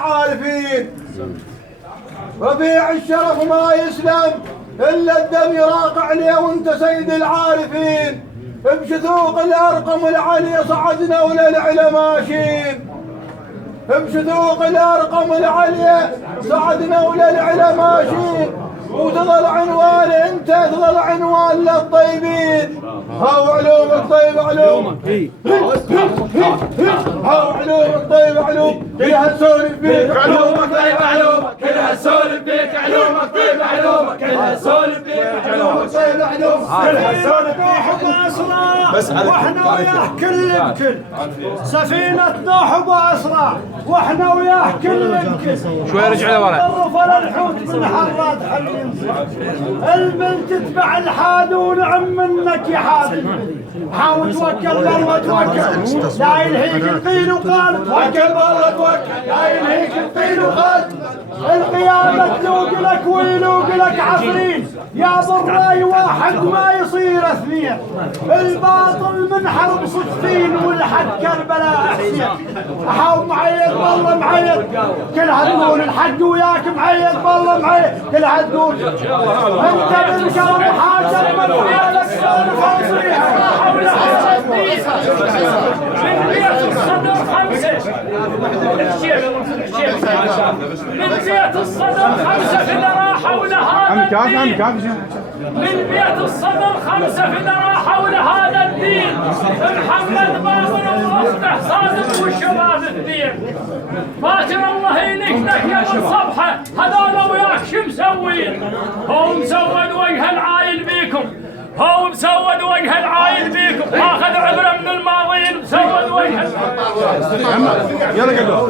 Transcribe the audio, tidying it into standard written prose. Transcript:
العارفين. رفيع الشرف ما يسلم إلا الدم يراق عليه وانت سيد العارفين. بشذوق الأرقم العلي صعدنا وللعلا ماشين. بشذوق الأرقم العلي صعدنا وللعلا ماشين. وتظل عنوان انت تظل عنوان للطيبين. هاو علومك طيب علوم، هاو علومك طيب علوم، كلها تسولف بيك علومك طيب علومك، كلها تسولف بيك علومك طيب علومك، كلها تسولف بيك علومك طيب علومك، كلها تسولف بيك أسرع واحنا وياه كل يمكن. سفينة نوح وأسرع واحنا وياه كل يمكن. شوي رجع لورا. طرف الحوت من حراد حل ينزل. البنت تتبع الحاد ونعم منك يا حاد. حاول توكل بالله توكل، لا يلهيك القيل وقال توكل بالله توكل، لا يلهيك القيل وقال. القيامة تلوق لك ويلوق لك عصرين، يا بالراي واحد ما يصير اثنين. الباطل من حرب صفين والحد كربلاء حسين. احاول معيد والله معيد، كلها تقول الحق وياك معيد والله معيد، كلها تقول انت بالكرم حاجه من حالك سالف وصريحه. من بيت الصدر خمسة، من بيت الصدر خمسة في ذرا حول هذا الدين. من بيت الصدر خمسة في ذرا حول هذا الدين. محمد باقر واخته صادق والشباب الدين. باكر الله يليك يا بالصبحة، هذول وياك شو مسوين؟ هو مسود وجه العايل بيكم، هو مسود وجه العايل بيكم، ماخذ عبره من الماضين مسود وجه. يلا قدوه.